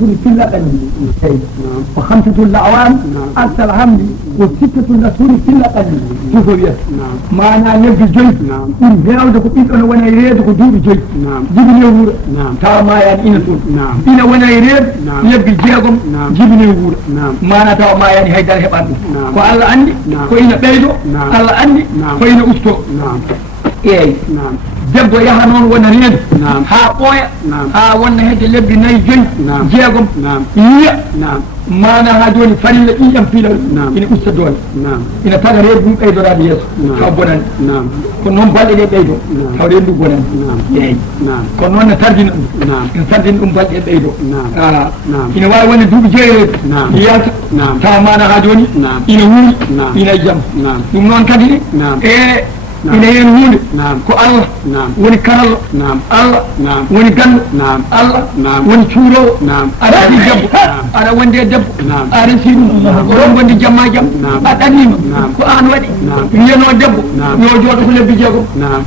في اللقن وخمسة الأعوام أكثر الحمد وستة الأشهر في اللقن شوفوا يا معنى يبقى جيد إن هاودك إن وانا يريدك دوب جيد جبني وور تاما يعني إن سور إن وانا يريد يبقى جيغم جبني وور معنى تاما يعني هيدا هبان وعلى عندي وإن بيدو على عندي وإن أستو إيه debbo yaha noon wona reedu ha ɓooya ha wonna hedde lebbi nayyi joyi jeegom yiya mana ha joni farilla ƴiƴam fiilal ina usta doole ina taga reedu ɗum ɓeydorade yeeso taw bonani kono noon balɗe ɗe ɓeydo taw reedu ndu bonani eeyi kono noon ne tardina ɗum ina tardina ɗum balɗe ɓeydo ina wawi wonde duuɓi jeeyoreedu yalta tawa mana ha joni ina wuuri ina jaam ɗum noon kadi ina hen hunde ko Allah woni karallo Allah woni gandu Allah woni cuurowo aɗa adi debbo aɗa wonde debbo a rensi ɗum oɗon gondi jamma jaam a ɗannima ko an waɗi wiyano debbo yo jooɗo ko lebbi jeegom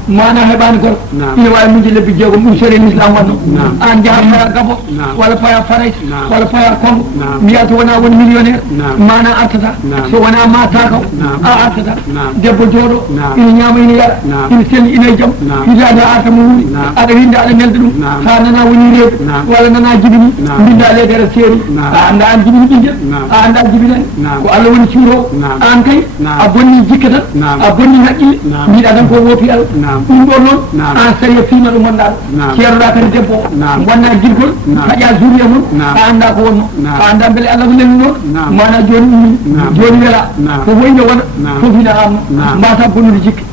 mana heɓani gorko ina wawi mujde lebbi jeegom ɗum sere l'islam wanno an jaha faya Gabon walla faya Farais walla faya Congo mbiya to wona woni millionnaire mana artata so wona matakaw a artata debbo jooɗo ina ñama ina yara ina selli ina jaam hitande arta mo wuuri aɗa winde aɗa nelde ɗum ha nana woni reedu walla nana jibini mbinda leydi aɗa seeri a anda an jibini ɓinguel a anda jibinani ko Allah woni cuurowo an kay a bonni jikka tan a bonni haqqille mbiɗa tan ko woopi Allah ɗum ɗo noon an saria fiima ɗo gonɗa ɗo ceeroɗa kadi debbo o wonna jirgol kaƴa zuriya mum a anda ko wonno a anda beele Allah ko lemni noon mana joni ummi joni wela ko woyno wona fof ina amno mbasa bonnude jikka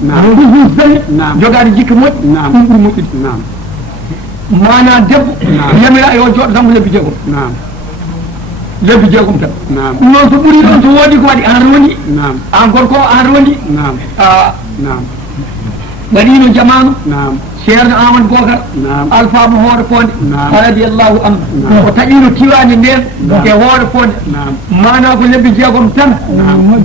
zani jogade jikka moƴƴi ɗum ɓuri moƴƴude mana debbo yamira yo jooɗo tan ko lebbi jeegom lebbi jeegom tan ɗum noon so ɓuuri ɗon so woodi ko waɗi an rondi an gorko an rondi waɗino jamanu ceerno Amadou Bocar alpha mo hoore fonde radiyallahu anhu o taƴino tiwani nden e hoore fonde mana ko lebbi jeegom tan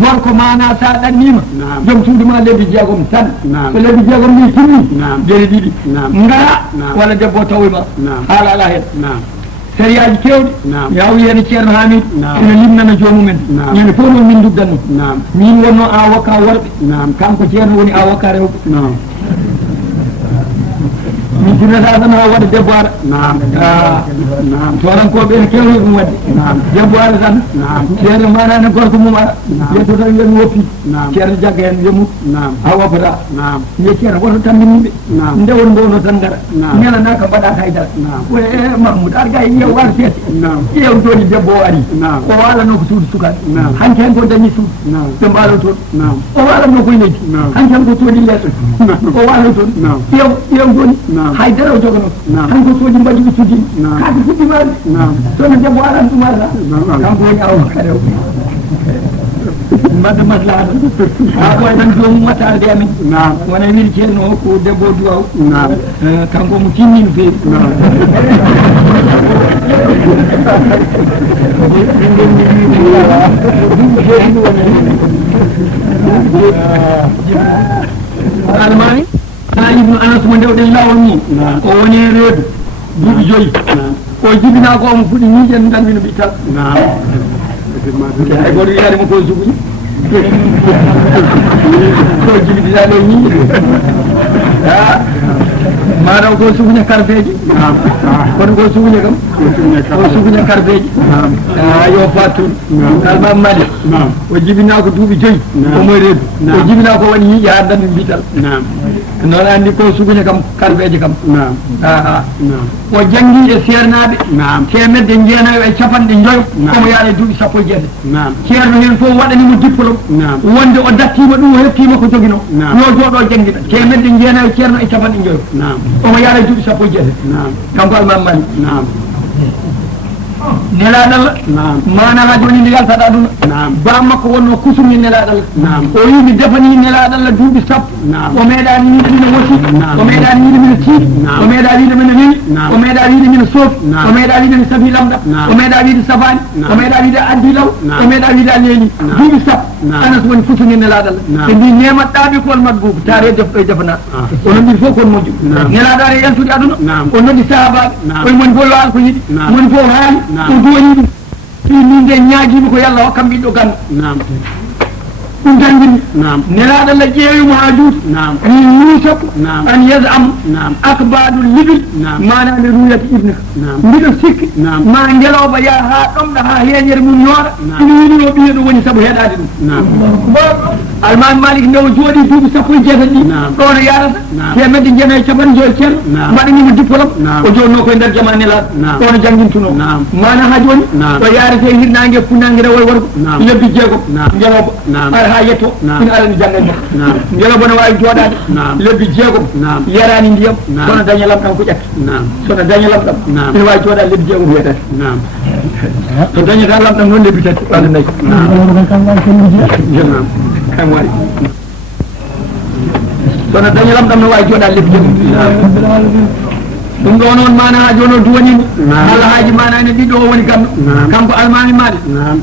gorko mana sa ɗannima joom suudu ma lebbi jeegom tan so lebbi jeegom ni timmi joni ɗiɗi ngara walla debbo tawoyma haala ala hen sériyaji kewɗi yawi hene ceerno Hamid ina limnana jomumen ñande fof noon min dugganno min wonno avocat worɓe kanko ceerno woni avocat rewɓe min jinnata tan ha waɗa debbo aɗa torankoɓe ene kewni ɗum wadde debbo aɗa tan ceerno manane gorko mum aɗa yetto tan wiyami woppi ceerno jagga hen wiyamum a woppata wiye ceerno woto tambiniɓe ndewon mbowno tan gara ñalana ka mbaɗa haydara Mahmoud aɗa ga yew wara seete ƴeew joni debbo o ari o walano ko suudu sukaɓe hanke hen ko dañi suudu ɓe mbalo toon o walanno koye leydi hanke hen ko tooni leɗɗo o walo toon ƴeew joni haydara o jogano hanko soji mbaɗi ɓe sudini kaake fuɗɗimade sono debbo aran ɗum arata kanko woni awa karew mbadda maslaha ha ɓoye tan jomum mattarde amen wona wiide ceerno o ko debbo duwaw kanko mo tinni no feewi almami ibnu Anas mo ndewɗen lawol mum o woni reedu duuɓi joyyi o jibina ko omo fuɗi ñiiƴen dalmino ɓittal hay goto wiyademo ko suguñi ko jibitinaɗo ñiiƴe mataw ko suguña karbeji kono ko suguña kam ko suguña karbeji yo fattude kalmam mali o jibina ko duuɓi joyyi omo reedu o jibina ko waɗi ñiiƴe ha dalmi mbital noon andi ko suguña kam karbeji kam o janggi e sernaɓe temedde jeenayo e capanɗe joyo omo yaara e duuɓi sappo e jeeɗe ceerno hen fof waɗanimo diplôme wonde o dattima ɗum o hettima ko joguino yo jooɗo jangguiɗa temedde jeenayo ceerno e capanɗe joyo omo yaara e duuɓi sappo e jeeɗe kanko almamani nelaɗalla mana ha joni nde yaltaɗa ɗum ba makko wonno kusumni nelaɗalla o yimi defani nelaɗalla duuɓi sappo o meeɗani wiide mine wosi o meeɗani wiide mine tiiɗi o meeɗa wiide mine weyi o meeɗa wiide mine soofi o meeɗa wiide mi safi lamɗa o meeɗa wiide safani o meeɗa wiide addi law o meeɗa wiide a leeli duuɓi sappo anas woni futuni nelaɗo Allah ɓe mbi nematɗaɓe kol madbubu taare defna onon ɗin fof kon moƴƴu nelaɗo are yantude aduna o noddi sahabaɓe oye moni fof yo al ko yiɗi moni fof haali o duwañi ɗum fi min nde ñaaguima ko yallah hokkam ɓiɗɗo ganda ɗum jangini nelaɗo Allah ƴeewimo ha juuti ni yusaku an yasam akbadul libil manade ruyata ibnaka mbiɗo sikki ma ngeloba yaa ha ɗomɗa ha heeñere mum yoora ina yiɗino ɓiye ɗum woni saabu heɗade ɗum almami malik nde o jooɗi duuɓi sappo e jeetati ɗi ɗono yarata temedde jenayi capanɗe joyi ceerno mbaɗanimo diplôme o jonno koye nder jama nelaɗo ɗono jangguintuno mana ha joni o yarate hirnangue e funnangue rewo e worgo lebbi jeegom ngeloba ha yetto ina alani janggal makko ngeloba no wawi jooɗade lebbi jeegom yarani ndiyam sono daña lamɗam ko ƴetta sono daña lamɗam ina wawi jooɗade lebbi jeegom ko weɗata so dañata lamɗam noon lebbi tati walla nayyi kam waɗi sono daña lamɗam no wawi jooɗade lebbi jeegom ɗum ɗo noon mana ha joni o duwanimo Allah haaji mana ene ɗiɗo o woni gamɗo kanko almami maali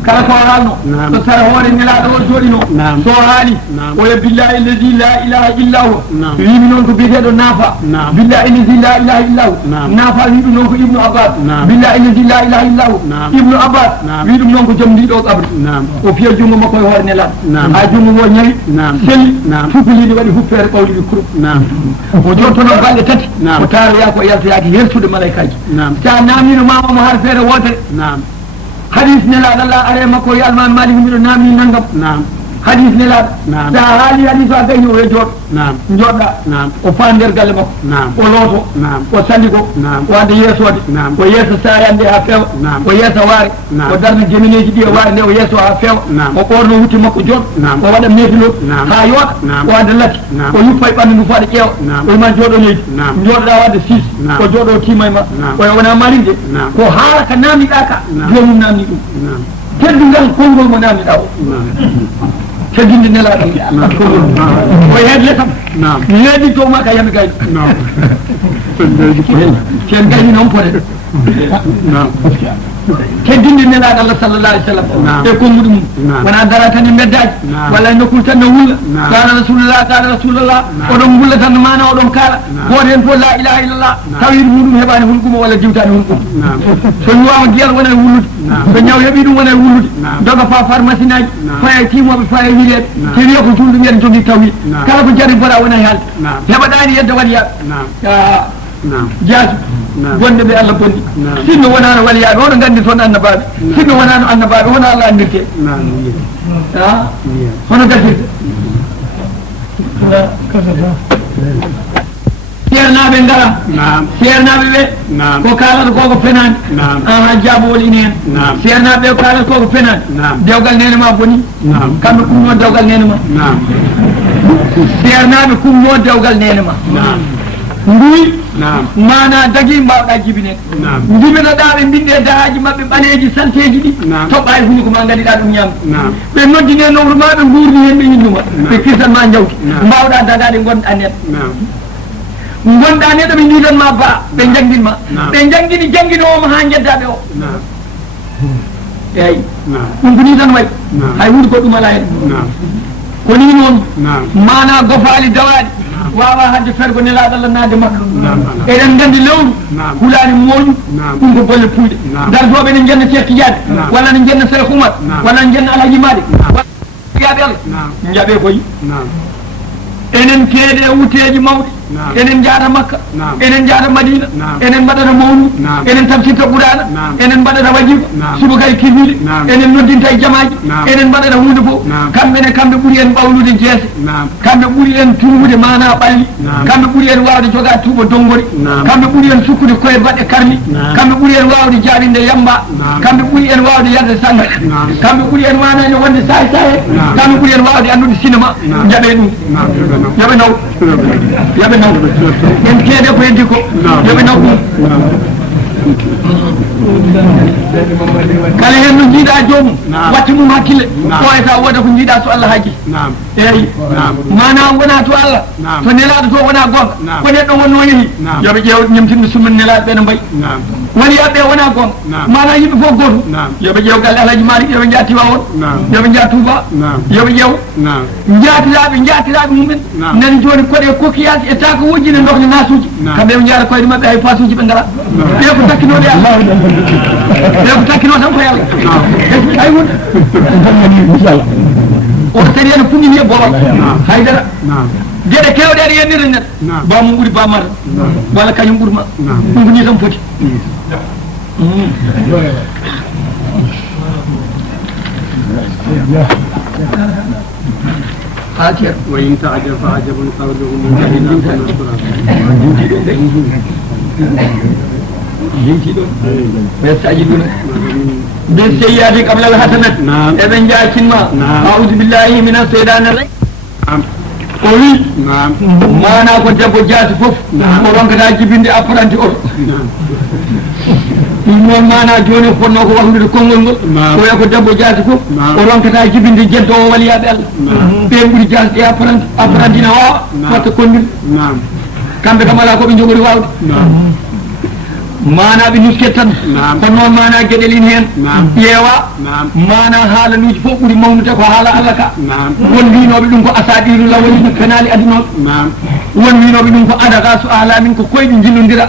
kala ko haalno so sara hoore nelaɗo o jooɗino so haali o ya billahi alladi la ilaha illa huwa wimi noon ko biyeteɗo naafa billahi alladi la ilaha illa hu naafa wi ɗum noon ko ibnu abbas billahi alladi la ilaha illa hu ibnu abbas wi ɗum noon ko joom ndiɗo qabri o fiya jungo makko e hoore nelaɗo ha jungo ngo ñawi selli fufoliɗi waɗi huffere ɓawliɗi kurum o jottono balɗe tati o taroya ko yalta yaaki hertude malaikaji sa namino mamamo har feere wotere hadis nelaɗo Allah are makko yo almami malik mbiɗo namni naggam hadis nelaɗo sa haali hadis o a gayni o e jooɗo joɗɗa o fa nder galle makko o looto o salligo o anda yeesode o yeesa sayande ha feewa o yeesa waare o darna jemineji ɗi e waare nde o yeeso ha feewa o ɓorno wutti makko joɗo o waɗa mefilo ha yooɗa o anda latti o yuppa e ɓandu ndu faɗa ƴeewa o ima jooɗoneji jooɗoɗa wadde 6 o jooɗo o tima e ma oya wona mari de ko haala ka namdiɗa ka jomum namdi ɗum teddungal konngol mo namdiɗa o teddinde nelaɗo o heedle kam leeɗi to ma ka yami gayno ceen gayni noon poɗe teddinde nelaɗo Allah sallallah alih w sallam e konguɗo mum wona dara tan e mbeddaji walla nokkul tan no wulla kana rasulullah oɗon wulla tan no mana oɗon kaala goto hen fof la ilaha illallah tawide muɗum heɓani hulguma walla jiwtani hulguma so ñuwama guiyal wona e wullude so ñaw heeɓi ɗum wona e wullude doga fa pharmacie naji faya timoɓe faya wiireɓe so wiya ko julɗum yen jogui tawide kala ko jari bora wona e haalde heɓaɗani yedde waɗi yaɓe jaatu gonde ɓe Allah bonni sinno wonano waliyaɓe hono gandi toon annabaɓe sinno wonano annabaɓe hono Allah andirte hono gasirde ceernaɓe ngara ceernaɓe ɓe ko kalata koko fenani aha jaabowol ine hen ceernaɓe ɓe ko kalata koko fenani dewgal nene ma boni kamɓe kummo dewgal nene ma ceernaɓe kummo dewgal nene ma nduyi mana dagui mbawɗa jibine jibinoɗa ɓe mbinde dahaji mabɓe ɓaleji salteji ɗi toɓɓa e hunde ko ma gaɗiɗa ɗum ñamde ɓe noddine nowru ma ɓe gurni hen ɓe yinduma ɓe kirtan ma jawti mbawɗa dagaɗe gonɗa neɗɗo gonɗa neɗɗo ɓe jiitanma ba ɓe jangguinma ɓe jangguini jangguinowoma ha jeddaɓe o eyyi ɗum ko ni tan wayi hay hunde goɗɗum ala hen ko ni noon mana gofaali dawaɗi wawa hadde fergo nelaɗo Allah naade makko eɗen gandi lewru hulani moƴu ɗum ko golle puyɗe dartoɓe ne jenna Cheikh Tidiane walla ne jenna Cheikh Oumar walla ne jenna Alhaji Malick yaɓe Allah jaaɓe koyi enen keede e wuteji mawɗi enen jaata Makka enen jaata Madina enen mbaɗata mawlud enen tafsirta Qur'an enen mbaɗata wajiba subaka e kirniɗe enen noddinta e jamaji enen mbaɗata hunde fof kamɓene kamɓe ɓuuri en ɓawlude jeese kamɓe ɓuuri en tuubude mana ɓalli kamɓe ɓuuri en wawde jogade tuuba donngori kamɓe ɓuuri en sukkude koye baɗɗe karmi kamɓe ɓuuri en wawde jaɓinde yamba kamɓe ɓuuri en wawde yarde sanga kamɓe ɓuuri en wanani wonde sahe sahe kamɓe ɓuuri en wawde andude cinéma jaɓe ɗum yaɓe naw yaɓe naw en keede ko heddi ko yoɓe naw ɗum kala hen no jiiɗa joomum watte mum hakkille ɓoyata wooda ko jiiɗa so Allah haaji eyyi mana wona to Allah to nelaɗo to wona gonga ko neɗɗo wonno yeehi yoɓe ƴeew ñemtinde sumen nelaɗo ɓene mbayi waliyaɓe wona gon mana yimɓe fof goto yoɓe ƴeew galle Alhaji Malick yoɓe jaa Tiwawon yoɓe jaa Touba yoɓe ƴeew jaatiraɓe mumen nani joni koɗe coquillage e taka wujjine ndohne nasuji kamɓe ɓe jaara koyɗe mabɓe hay fasuji ɓe ngala ɓe ko takkinoɗe Allah ɓe ko takkino tan ko yalla hay won o tari ene puɗɗini e bolol haydara gueɗe kewɗe aɗa yennire neɗɗo bamum ɓuuri bamata walla kañum ɓuurma ɗum ko ni tan foti وإن تعجب فعجب قولهم ويستعجلون بالسيئات قبل الحسنات ابن جاكما أعوذ بالله من الشيطان الرجيم قولي ما أنا كنت أقول جاسي فوف ورونك تاجي بندي أفرانتي أور non mana joni fonno ko wallude kongol ngol ko yako debbo jaasi fof o ronkata jibinde jeddo o waliyaɓe Allah ɓe ɓuuri jaasde apprendina wawa watta kondir kamɓe kam ala koɓe jogori wawde mana ɓe nusket tan ko noon mana gueɗel in hen ƴeewa mana haalaluji fof ɓuuri mawnude ko haala Allah ka won winoɓe ɗum ko asadiru lawoli kanali adinoɓe won winoɓe ɗum ko adaka so alamin ko koyɗe jillodira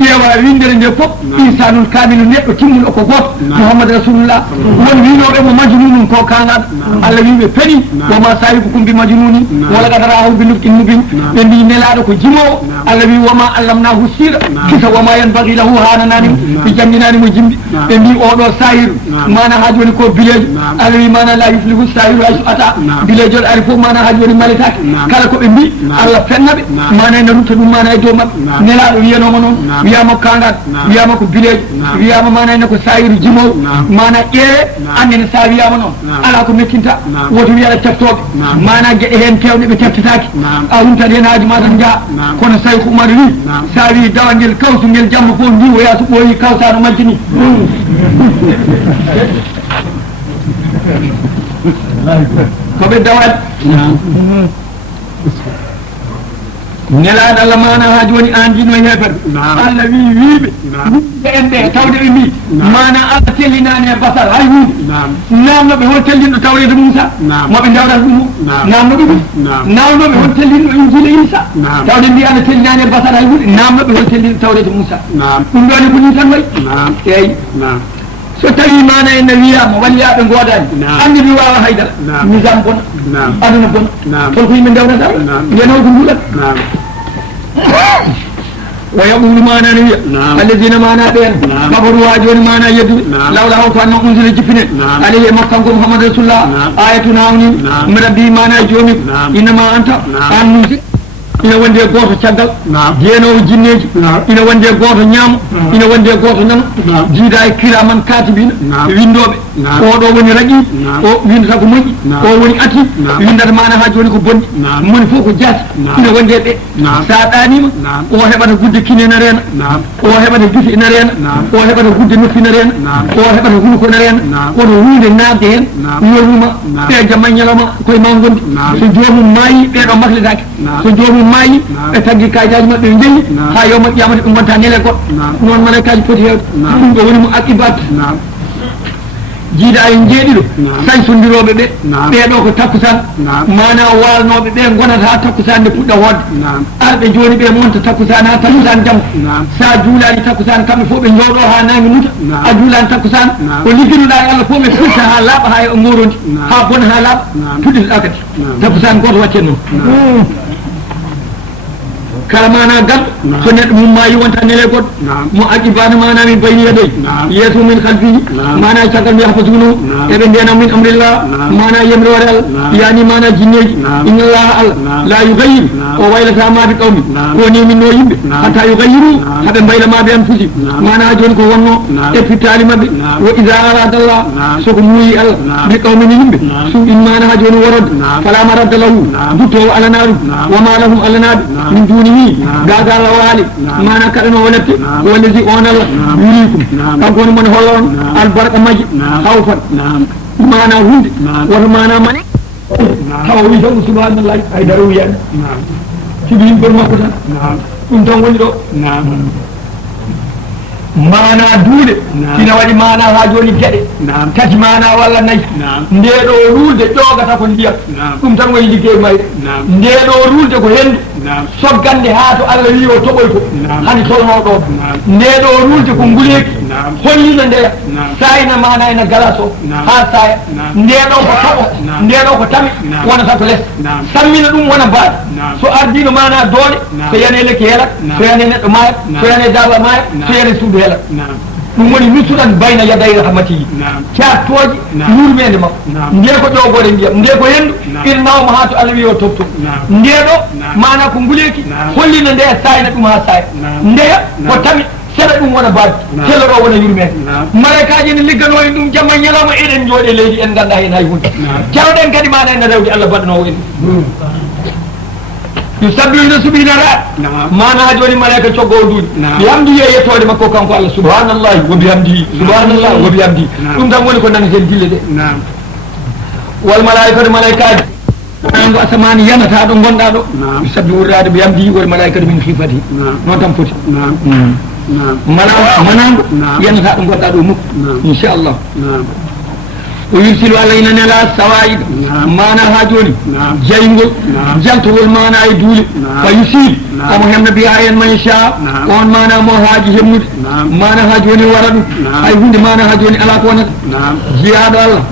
ƴeewa windere nde fof insanul kamilu neɗɗo timmuɗo ko goto Muhammad rasulullah won winoɓe mo majnunum ko kanaɗo Allah wiɓe peeni woma sahibukum bi majnuni wala qad ra'ahu bi nufqin mubin ɓe mbi nelaɗo ko jimowo Allah wi wama allamnahu sira kisa wama yanbaghi lahu hananani ɓe janginani mo jimɗi ɓe mbi oɗo sahiru mana ha joni ko bilejo Allah wi mana la yuflihu sahiru haysu ata bilejo ari fof mana ha joni malitake kala koɓe mbi Allah fennaɓe mana ene rutta ɗum mana e dow mabɓe nelaɗo wiyanoma noon wiyama kangat wiyama ko bilejo wiyama mana ene ko sahiru jimowo mana ƴeewe annene sa wiyama noon ala ko mettinta woto wiyaɗa teftoɓe mana gueɗe hen kewɗe ɓe teftataki a humtat hen haaju ma tan jaa kono Saykou Oumar wi sa wi dawangel kawsu ngel jamma fof ndiwoya so ɓooyi kawsano majjini koɓe dawat nelaɗo Allah mana ha joni an jino hefer Allah wi wiɓe en ɓe tawde ɓe mbi mana Allah tellinani e basal hay hunde namnoɓe hol tellinɗo tawrede Moussa moɓe dawrat ɗum namnoɓe ɗum namnoɓe hol tellinɗo injila Isa tawde mbi Allah tellinani e basal hay hunde namnoɓe hol tellinɗo tawrede Moussa ɗum ɗone ko ni tan wayi eyyi so tawi mana ene wiyama walliyaɓe godani andi mi wawa haydara misam bona aduna bona holko yimɓe dewrata wiyanow ko nduɗat wa yaqulu mana ne wiya alladina mana ɓen kabaru ha joni mana yedduɓe lawla o ko anno unsila jippine alayhi e makko kanko Muhammad rasulullah ayatu nawni mi rabbi mana joni innama anta an musi ina wonde goto caggal jeenowo jinneji ina wonde goto ñaamo ina wonde goto nano jiida e kiraman katibina windoɓe oɗo woni raqib o windata ko moƴƴi o woni ati windata mana ha joni ko bonɗi moni fof ko jaati ina wonde ɓe sa ɗanima o heɓata gudde kine ina reena o heɓata gufi ina reena o heɓata gudde noppi ina reena o heɓata hunko ina reena kono hunde nadde hen yoluma ɓe jamma ñalawma koye ma gondi so jomum maayi ɓeɗo makletake so jomum maayi ɓe taggi kayitaji mabɓe ɓe jeeyi ha yawma qiyamata ɓe gonta nele goɗɗo noon malaikaji poti hewde ɗum ɗo woni mo aqibat jiida en jeeɗiɗo sañsodiroɓe ɓe ɓeɗo ko takkusan mana walnoɓe ɓe gonata ha takkusan nde puɗɗa hodde arɓe joni ɓe monta takkusan ha takkusan jamma sa juulani takkusan kamɓe fof ɓe jooɗo ha nangi muta a juulani takkusan ko ligguinoɗa e Allah fof ɓe firta ha laaɓa ha e ngorondi ha bona ha laaɓa puɗɗitoɗa kadi takkusan goto waccen noon kala mana gaddo so neɗɗo mum maayi wonta nele goɗɗo mo aqibana mana min bayni yadoy yeeso min halfihi mana caggal mi yahfasuno eɓe ndena min amrillah mana yemrore Allah yani mana jinneji inna allaha Allah la yughayyiru o waylata ma bi qawmi ko ni min no yimɓe hatta yughayyiru haɓe mbayla ma bi anfusihim mana joni ko wonno e fittali mabɓe wa iza arada Allah soko muuyi Allah bi qawmin yimɓe su in mana ha joni worode fala maradda lahu duttowo alanaɗum wa ma lahum alanaɓe min dunihi gaga Allah waali mana kaɗano wonette wallazi on Allah yurikum kanko woni mon hollon albarka majji hawfan mana hunde woto mana mane tawa wi tan subhanallahi haydara wiyani sibi yimɓe makko tan ɗum tan woni ɗo mana duude ina waɗi mana ha joni gueɗe tati mana walla nayyi ndeɗo rulde ƴogata ko ndiyam ɗum tan woyi liggey mayre ndeɗo rulde ko hendu soggande ha to Allah wi o toɓoy ko hani tolno ɗo ndeɗo rulde ko nguleki hollino ndeya sayna mana ena galas o ha saya ndeɗo ko toɓo ndeɗo ko tami wonata ko less sammina ɗum wona mbaɗi so ardino mana doole so yane lekki heelat so yane neɗɗo mayat so yane daba mayat so yane suudu heelat ɗum woni nuttuɗan bayna yaday rahmatihi cattoji yurmede makko nde ko ƴogode ndiyam nde ko hendu irnawma ha to Allah wi o tobto ndeɗo mana ko nguleki hollino ndeya sayna ɗum ha saya ndeya ko tami seɗa ɗum wona baadi teloro wona yurmede malaikaji ne liggano en ɗum jamma ñalawma eɗen jooɗe leydi en ganda hen hay hunde cawɗen kadi mana ene rewde Allah baɗanowo en yusabbihuna subhanallah mana ha joni malaika coggowo duuɗi bihamdihi e yettode makko kanko Allah subhanallahi wa bihamdihi subhanallah wa bihamdihi ɗum tan woni ko nanaten dille ɗe wal malaikatu malaikaji ngo asamani yanata ɗo gonɗa ɗo yusabbihurrade bihamdihi wal malaikatu min khifatihi noon tan foti manango yanata ɗo gonɗa ɗo mukko inchallah ويرسل علينا نلا سوائد مانا هاجوني جاينغول جلتول مانا يدول فيصيب ومهم بها من يشاء وان مانا مو هاجي همد مانا هاجوني ورد اي هند مانا هاجوني على كونت جهاد الله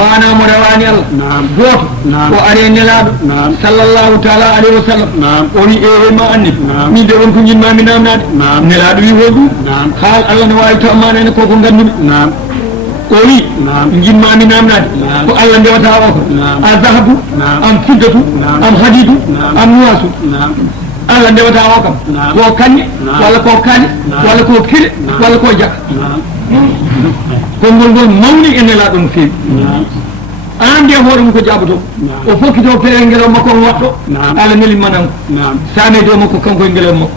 مانا مرواني الله غوت واري نلاب صلى الله تعالى عليه وسلم وني اي ما اني مي دون كو نيما مي نامناد نلاد وي هودو خال الله نواي تو مانا ne koko ngandumi o wi jimma mi namnade ko Allah ndewata o ko a zahabu am fiddatu am hadidu am nuwasu Allah ndewata o kam ko kanne walla ko kane walla ko kile walla ko jak ko ngol mawni ene la ɗum feewi an nde hoore mum ko jaɓoto o fokkito pere ngelo makko on watto Allah neli manan sane do makko kanko e ngelo makko